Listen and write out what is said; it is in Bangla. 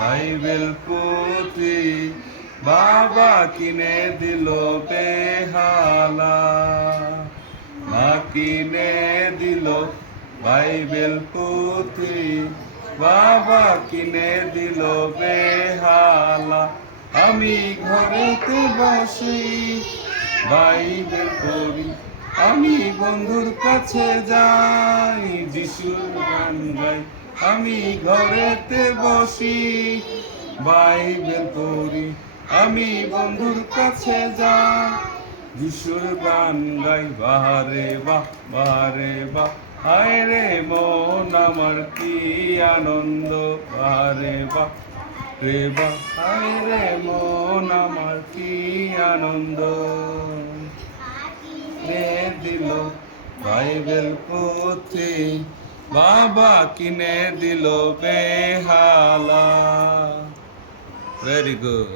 বাইবেল পুঁথি বাবা কিনে দিল বেহালা, মা কিনে দিল বাইবেল পুঁথি বাবা কিনে দিল বেহালা। আমি ঘরেতে বসি বাইবেল পড়ি, আমি বন্ধুর কাছে যাই যিশুর গান গাই। আমি ঘরেতে বসি বাইবেল পড়ি, আমি বন্ধুর কাছে যাই যিশুর গান গাই। বাহারে বাহ বাহারে বাহ, হায় রে মন আমার কি আনন্দ। বাহারে বাহ রে বাহ, হায় রে মন আমার কি আনন্দ। দিল বাইবেল পুঁথি বাবা কিনে দিল বেহালা। Very good.